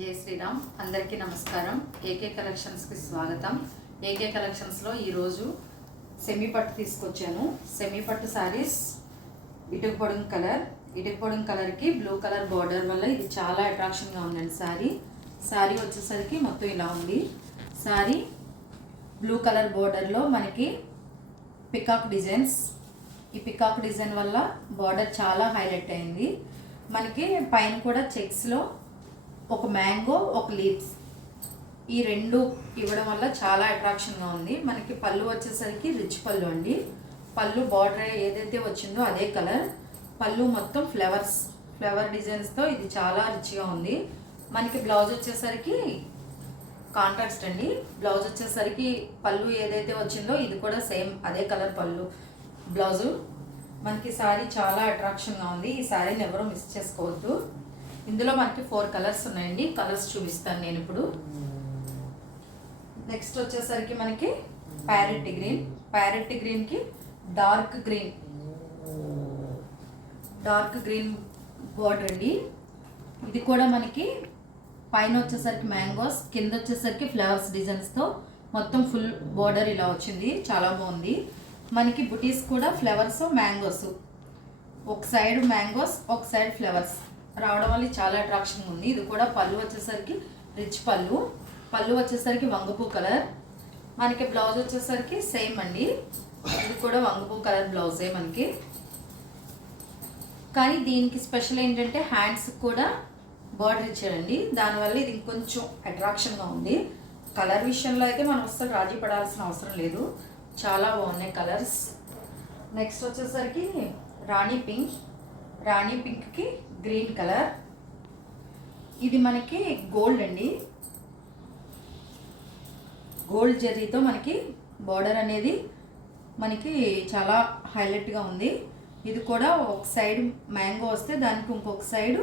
జై శ్రీరామ్. అందరికీ నమస్కారం. ఏకే కలెక్షన్స్కి స్వాగతం. ఏకే కలెక్షన్స్లో ఈరోజు సెమీ పట్టు తీసుకొచ్చాను. సెమీ పట్టు శారీస్ ఇటుక పొడుగు కలర్కి బ్లూ కలర్ బార్డర్ వల్ల ఇది చాలా అట్రాక్షన్గా ఉందండి. శారీ వచ్చేసరికి మొత్తం ఇలా ఉంది. శారీ బ్లూ కలర్ బార్డర్లో మనకి పికాక్ డిజైన్స్. ఈ పికాక్ డిజైన్ వల్ల బార్డర్ చాలా హైలైట్ అయింది. మనకి పైన కూడా చెక్స్లో ఒక మ్యాంగో, ఒక లీవ్స్, ఈ రెండు ఇవ్వడం వల్ల చాలా అట్రాక్షన్గా ఉంది. మనకి పళ్ళు వచ్చేసరికి రిచ్ పళ్ళు అండి. పళ్ళు బార్డర్ ఏదైతే వచ్చిందో అదే కలర్. పళ్ళు మొత్తం ఫ్లవర్ డిజైన్స్తో ఇది చాలా రిచ్గా ఉంది. మనకి బ్లౌజ్ వచ్చేసరికి కాంట్రాస్ట్ అండి. బ్లౌజ్ వచ్చేసరికి పళ్ళు ఏదైతే వచ్చిందో ఇది కూడా సేమ్ అదే కలర్ పళ్ళు బ్లౌజు. మనకి శారీ చాలా అట్రాక్షన్గా ఉంది. ఈ శారీని ఎవరూ మిస్ చేసుకోవద్దు. ఇందులో మనకి 4 కలర్స్ ఉన్నాయండి. కలర్స్ చూపిస్తాను నేను ఇప్పుడు. నెక్స్ట్ వచ్చేసరికి మనకి ప్యారెట్ గ్రీన్కి డార్క్ గ్రీన్ బార్డర్ అండి. ఇది కూడా మనకి పైన వచ్చేసరికి మ్యాంగోస్, కింద వచ్చేసరికి ఫ్లవర్స్ డిజైన్స్తో మొత్తం ఫుల్ బార్డర్ ఇలా వచ్చింది. చాలా బాగుంది. మనకి బుటీస్ కూడా ఫ్లవర్స్, మ్యాంగోస్, ఒక సైడ్ మ్యాంగోస్, ఒక సైడ్ ఫ్లవర్స్ రావడం వల్ల చాలా అట్రాక్షన్గా ఉంది. ఇది కూడా పళ్ళు వచ్చేసరికి రిచ్ పళ్ళు వచ్చేసరికి వంగపూ కలర్. మనకి బ్లౌజ్ వచ్చేసరికి సేమ్ అండి. ఇది కూడా వంగపూ కలర్ బ్లౌజే మనకి. కానీ దీనికి స్పెషల్ ఏంటంటే హ్యాండ్స్ కూడా బార్డర్ ఇచ్చారండి. దానివల్ల ఇది ఇంకొంచెం అట్రాక్షన్గా ఉంది. కలర్ విషయంలో అయితే మనం అసలు రాజీ పడాల్సిన అవసరం లేదు. చాలా బాగున్నాయి కలర్స్. నెక్స్ట్ వచ్చేసరికి రాణి పింక్కి గ్రీన్ కలర్. ఇది మనకి గోల్డ్ అండి. గోల్డ్ జెర్రీతో మనకి బార్డర్ అనేది మనకి చాలా హైలైట్గా ఉంది. ఇది కూడా ఒక సైడ్ మ్యాంగో వస్తే దానికి ఇంకొక సైడ్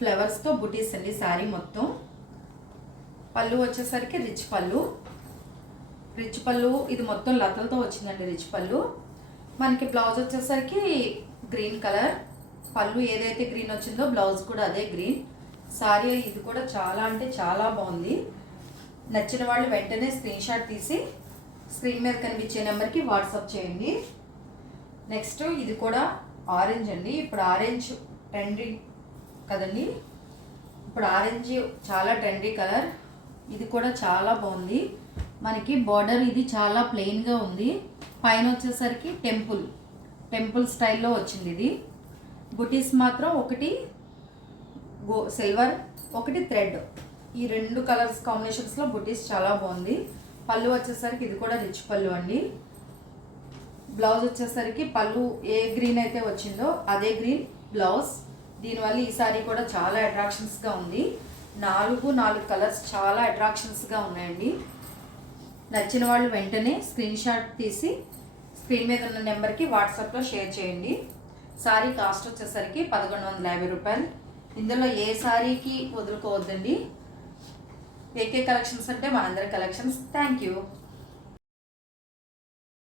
ఫ్లవర్స్తో బుటీస్ అండి శారీ మొత్తం. పళ్ళు వచ్చేసరికి రిచ్ పళ్ళు. ఇది మొత్తం లతలతో వచ్చిందండి రిచ్ పళ్ళు. మనకి బ్లౌజ్ వచ్చేసరికి గ్రీన్ కలర్. పళ్ళు ఏదైతే గ్రీన్ వచ్చిందో బ్లౌజ్ కూడా అదే గ్రీన్. శారీ ఇది కూడా చాలా అంటే చాలా బాగుంది. నచ్చిన వాళ్ళు వెంటనే స్క్రీన్ షాట్ తీసి స్క్రీన్ మీద కనిపించే నెంబర్కి వాట్సాప్ చేయండి. నెక్స్ట్ ఇది కూడా ఆరెంజ్ అండి. ఇప్పుడు ఆరెంజ్ ట్రెండీ కదండి. ఇప్పుడు ఆరెంజ్ చాలా ట్రెండీ కలర్. ఇది కూడా చాలా బాగుంది. మనకి బార్డర్ ఇది చాలా ప్లెయిన్గా ఉంది. పైన వచ్చేసరికి టెంపుల్ స్టైల్లో వచ్చింది. ఇది బుటీస్ మాత్రం ఒకటి సిల్వర్, ఒకటి థ్రెడ్. ఈ 2 కలర్స్ కాంబినేషన్స్లో బుటీస్ చాలా బాగుంది. పళ్ళు వచ్చేసరికి ఇది కూడా రిచ్ పళ్ళు అండి. బ్లౌజ్ వచ్చేసరికి పళ్ళు ఏ గ్రీన్ అయితే వచ్చిందో అదే గ్రీన్ బ్లౌజ్. దీనివల్ల ఈ సారీ కూడా చాలా అట్రాక్షన్స్గా ఉంది. 4 కలర్స్ చాలా అట్రాక్షన్స్గా ఉన్నాయండి. నచ్చిన వాళ్ళు వెంటనే స్క్రీన్ షాట్ తీసి స్క్రీన్ మీద ఉన్న నెంబర్కి వాట్సాప్లో షేర్ చేయండి. శారీ కాస్ట్ వచ్చేసరికి 1150 రూపాయలు. ఇందులో ఏ శారీకి వదులుకోవద్దండి. ఏకే కలెక్షన్స్ అంటే మనందరి కలెక్షన్స్. Thank you.